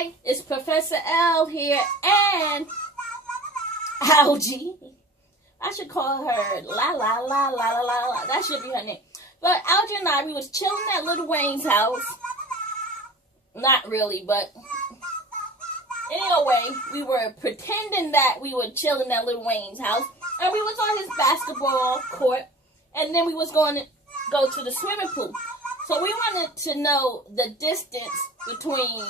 Hi, it's Professor L here and Alge. I should call her La La La La La La La. That should be her name. But Alge and I, we was chilling at Little Wayne's house. Not really, but anyway, we were pretending that we were chilling at Little Wayne's house. And we was on his basketball court. And then we was going to go to the swimming pool. So we wanted to know the distance between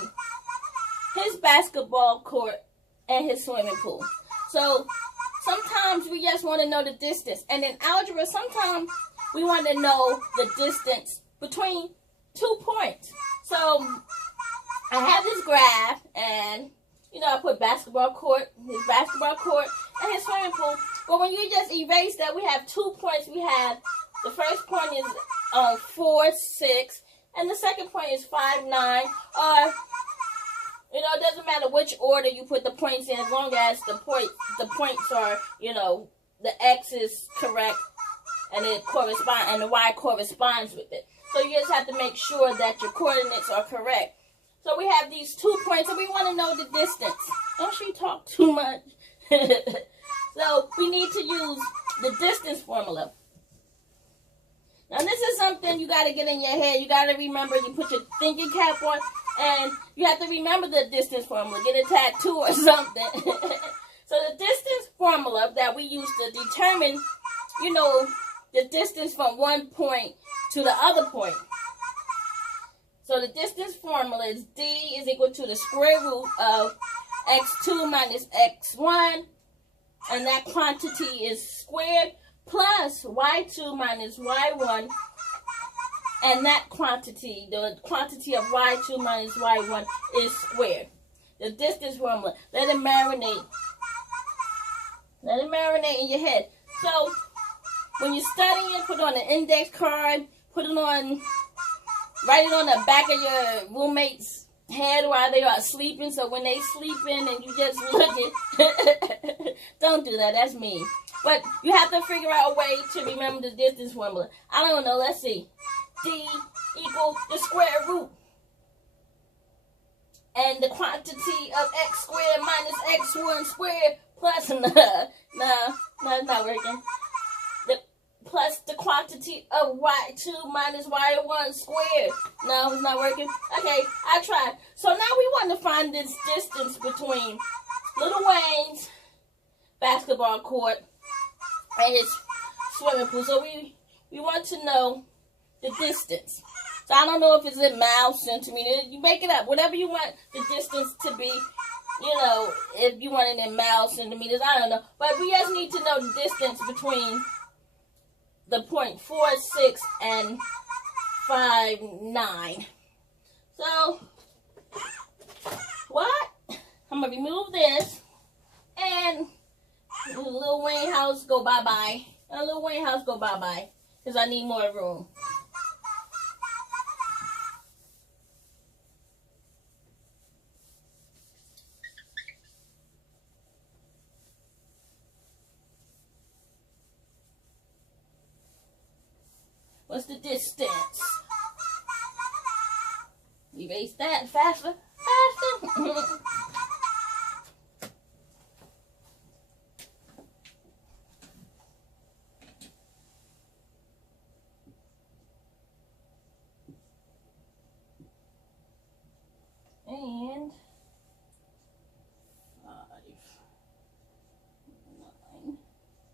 his basketball court and his swimming pool. So sometimes we just want to know the distance. And in algebra, sometimes we want to know the distance between 2 points. So I have this graph, and I put basketball court, his basketball court, and his swimming pool. But when you just erase that, we have 2 points. We have the first point is 4, 6, and the second point is 5, 9. It doesn't matter which order you put the points in, as long as the points are, the X is correct, and it corresponds, and the Y corresponds with it. So you just have to make sure that your coordinates are correct. So we have these 2 points, and we want to know the distance. Don't she talk too much? So we need to use the distance formula. Now this is something you got to get in your head. You got to remember, you put your thinking cap on, and you have to remember the distance formula. Get a tattoo or something. So the distance formula that we use to determine, the distance from one point to the other point. So the distance formula is D is equal to the square root of x2 minus x1. And that quantity is squared plus y2 minus y1. And that quantity, the quantity of y2 minus y1 is squared. The distance formula. Let it marinate. Let it marinate in your head. So when you're studying, put on an index card, write it on the back of your roommate's head while they are sleeping. So when they sleeping and you just looking, don't do that. That's mean. But you have to figure out a way to remember the distance formula. I don't know. Let's see. D equals the square root. And the quantity of x squared minus x1 squared plus, no, it's not working. Plus the quantity of y2 minus y1 squared. No, it's not working. Okay, I tried. So now we want to find this distance between Little Wayne's basketball court and his swimming pool. So we want to know the distance. So I don't know if it's in miles, centimeters. You make it up. Whatever you want the distance to be, if you want it in miles, centimeters, I don't know. But we just need to know the distance between the point 4, 6, and 5, 9. So, what? I'm going to remove this, and Little Wayne house go bye-bye. Little Wayne house go bye-bye, because I need more room. What's the distance? Erase that faster. And 5, 9.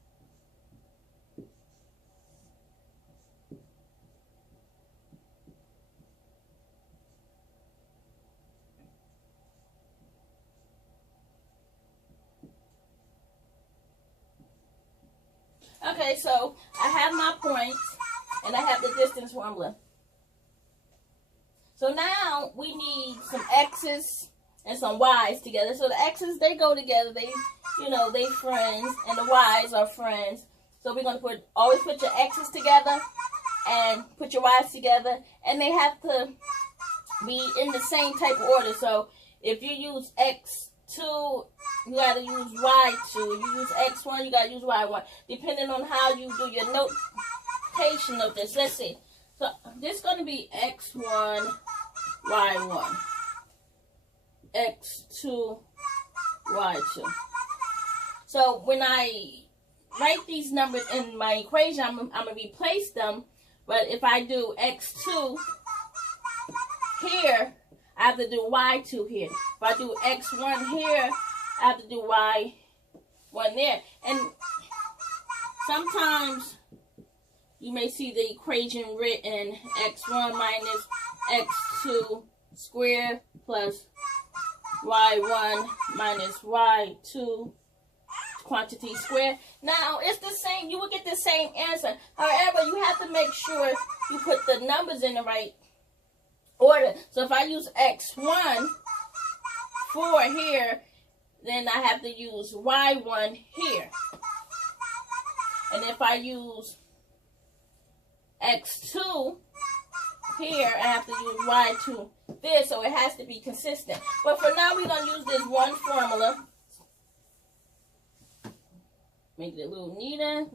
Okay, so I have my points, and I have the distance formula. So now we need some X's and some Y's together. So the X's, they go together. They friends, and the Y's are friends. So we're going to always put your X's together and put your Y's together. And they have to be in the same type of order. So if you use X2, you got to use Y2. If you use X1, you got to use Y1. Depending on how you do your notation of this. Let's see. So this is going to be X1, Y1. x2, y2. So when I write these numbers in my equation, I'm going to replace them. But if I do x2 here, I have to do y2 here. If I do x1 here, I have to do y1 there. And sometimes you may see the equation written x1 minus x2 squared plus y1 minus y2 quantity squared. Now, it's the same. You will get the same answer. However, you have to make sure you put the numbers in the right order. So if I use x1 for here, then I have to use y1 here. And if I use x2 here, I have to use y2 there. So it has to be consistent. But for now, we're going to use this one formula. Make it a little neater.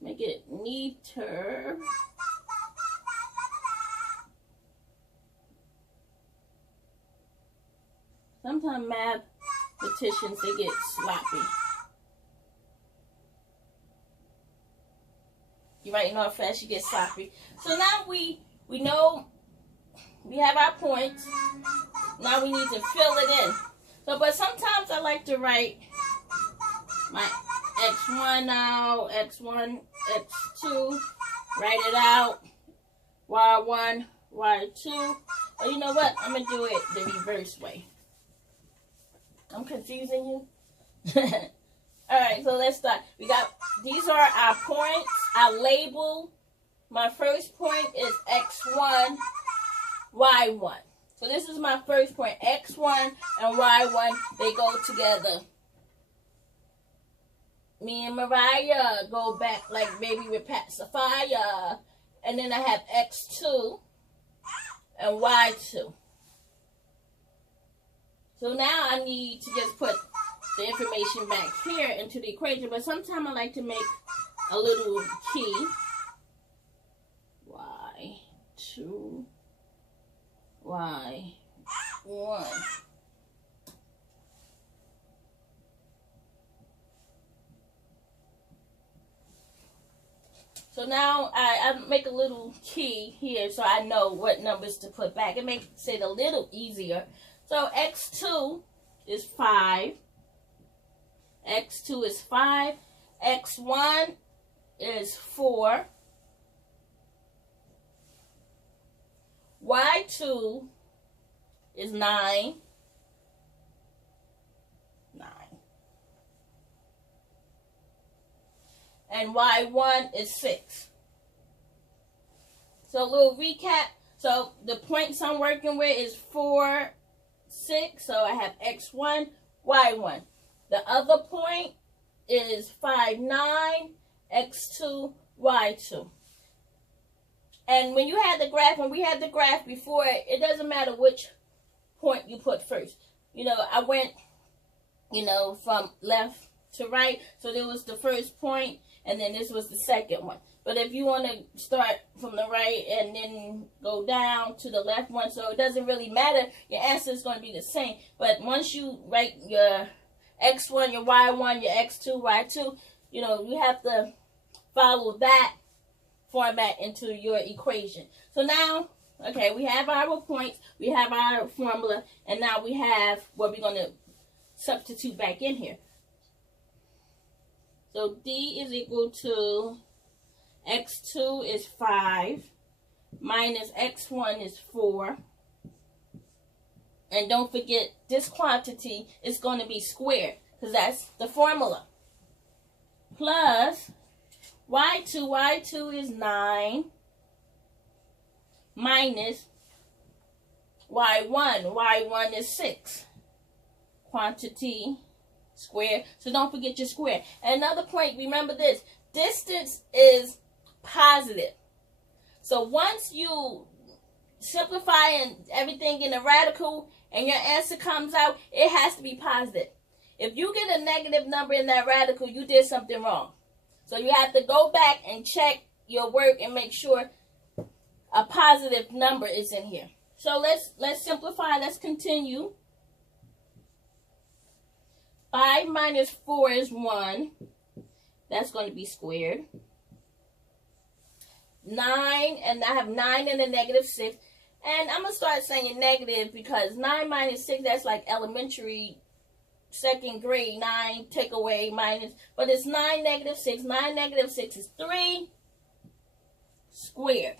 Make it neater. Sometimes mathematicians, they get sloppy. You're writing off fast, you get sloppy. So now we know we have our points. Now we need to fill it in. So, but sometimes I like to write my x1 out, x1, x2, write it out, y1, y2. But you know what? I'm going to do it the reverse way. I'm confusing you. Alright, so let's start. We got, these are our points. I label, my first point is x1, y1. So this is my first point. x1 and y1, they go together. Me and Mariah go back like baby with pacifier. And then I have x2 and y2. So now I need to just put the information back here into the equation. But sometimes I like to make a little key. y2, y1. So now I make a little key here so I know what numbers to put back. It makes it a little easier. So x2 is 5. x2 is 5. x1 is 4. y2 is 9. 9. And y1 is 6. So a little recap. So the points I'm working with is 4, 6. So I have x1, y1. The other point is 5, 9, x2, y2. And when you had the graph, when we had the graph before, it doesn't matter which point you put first. You know, I went, you know, from left to right. So there was the first point, and then this was the second one. But if you want to start from the right and then go down to the left one, so it doesn't really matter. Your answer is going to be the same. But once you write your x1, your y1, your x2, y2, you know, you have to follow that format into your equation. So now, okay, we have our points, we have our formula, and now we have what we're going to substitute back in here. So D is equal to x2 is 5 minus x1 is 4. And don't forget, this quantity is going to be squared because that's the formula. Plus y2 is 9 minus y1 is 6. Quantity squared. So don't forget your square. And another point, remember this. Distance is positive. So once you simplify and everything in a radical and your answer comes out, it has to be positive. If you get a negative number in that radical, you did something wrong. So you have to go back and check your work and make sure a positive number is in here. So let's simplify. Let's continue. 5 minus 4 is 1. That's going to be squared. 9, and I have 9 and a negative 6. And I'm going to start saying negative because 9 minus 6, that's like elementary, second grade. 9, take away, minus. But it's 9 negative 6. 9 negative 6 is 3 squared.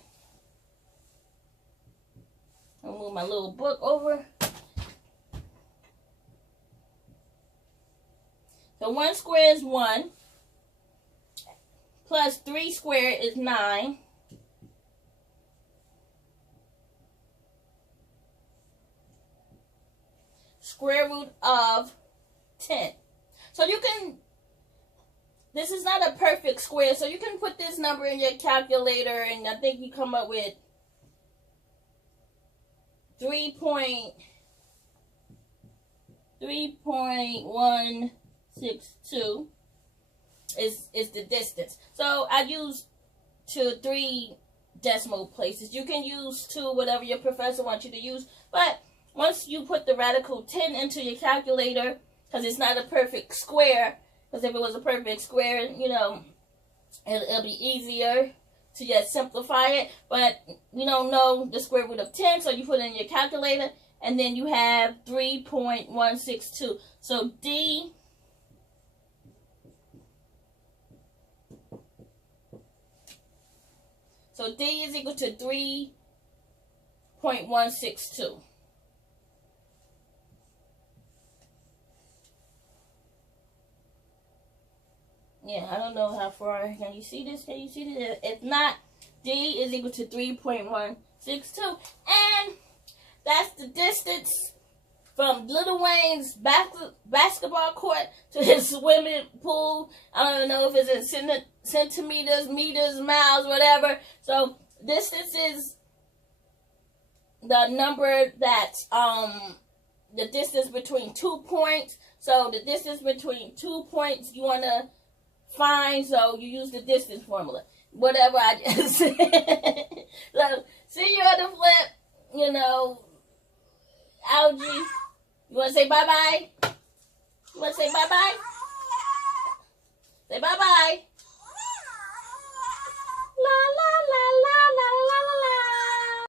I'll move my little book over. So 1 squared is 1. Plus 3 squared is 9. Square root of 10. So you can, this is not a perfect square, so you can put this number in your calculator, and I think you come up with 3.162 is the distance. So I use 3 decimal places. You can use 2, whatever your professor wants you to use. But once you put the radical 10 into your calculator, because it's not a perfect square, because if it was a perfect square, you know, it'll be easier to just simplify it. But you don't know the square root of 10, so you put it in your calculator, and then you have 3.162. So D is equal to 3.162. Yeah, I don't know how far. Can you see this? Can you see this? If not, D is equal to 3.162. And that's the distance from Little Wayne's basketball court to his swimming pool. I don't know if it's in centimeters, meters, miles, whatever. So distance is the number that's the distance between 2 points. So the distance between 2 points you want to find, so you use the distance formula. Whatever I just said. So see you on the flip. You know, Algie. You want to say bye-bye? You want to say bye-bye? Say bye-bye. La, la.